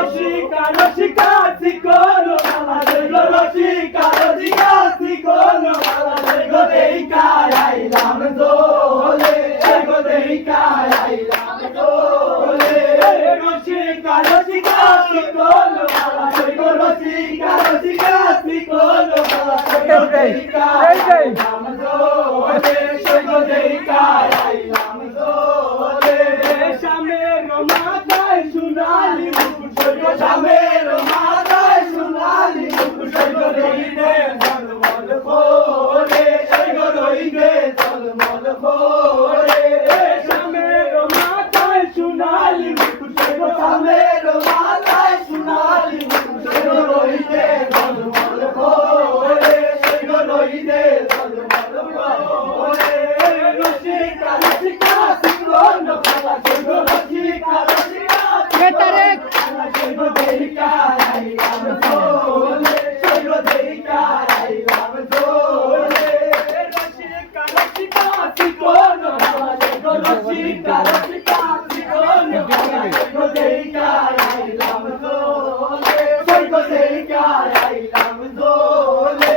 রসিকা রসিকা চিকনো বালা গো রসিকা রসিকা চিকনো বালা গো দেইকা আইলাম দোলে গো দেইকা আইলাম দোলে রসিকা রসিকা চিকনো বালা গো রসিকা রসিকা চিকনো বালা গো দেইকা আইলাম দোলে গো দেইকা আইলাম দোলে শামের মাথায় সোনালি মুকুট গো শামের মাথায় সোনালি মুকুট গো রইবে ঝলমল করে গো রইবে ঝলমল করে শামের মাথায় সোনালি মুকুট গো শামের মাথায় সোনালি মুকুট গো রইবে ঝলমল করে গো রইবে ঝলমল করে রসিকা রসিকা চিকনো বালা গো রসিকা রসিকা তারেক গো দেইকা আইলাম দোলে গো দেইকা আইলাম দোলে রসিকা রসিকা চিকনো বালা গো রসিকা রসিকা চিকনো বালা গো দেইকা আইলাম দোলে গো দেইকা আইলাম দোলে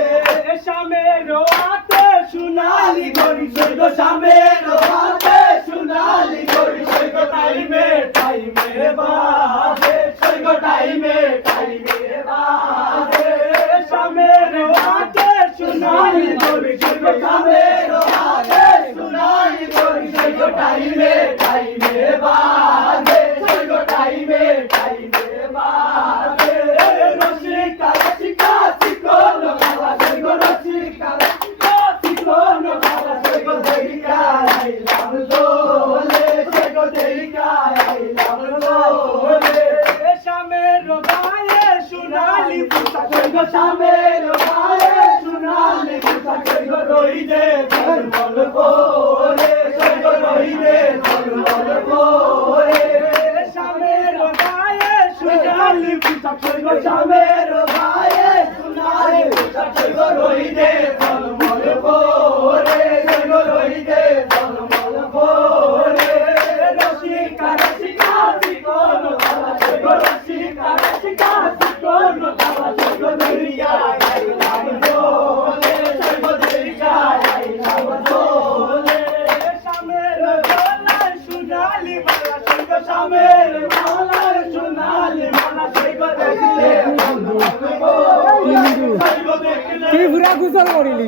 শামের হাতে সোনালি ঘড়ি গো শামের হাতে সোনালি ঘড়ি গো টাইমে টাইমে বাজে গো টাইমে টাইমে বাজে শামের হাতে সোনালি ঘড়ি গো শামের হাতে সোনালি ঘড়ি গো টাইমে টাইমে বাজে গো টাইমে টাইমে বাজে রসিকা রসিকা চিকনো বালা গো রসিকা রসিকা চিকনো বালা গো দেইকা আইলাম দোলে গো দেইকা আইলাম দোলে শামের গায়ে সোনালি পোশাক গো শামের গায়ে সোনালি পোশাক গো রইবে ঝলমল করে গো রইবে ঝলমল করে শামের গায়ে সোনালি পোশাক গো শামের গায়ে সোনালি পোশাক গো রইবে ঝলমল করে গো রইবে ঝলমল করে রসিকা রসিকা চিকনো বালা গো রসিকা রসিকা চিকনো বালা গো দেইকা আইলাম দোলে গো দেইকা আইলাম দোলে শামের গলায় সোনালি মালা গো শামের মালায় সোনালি মালা গো দেখলে বন্ধু গো দেখলে কি ঘুরা গুজল করিলি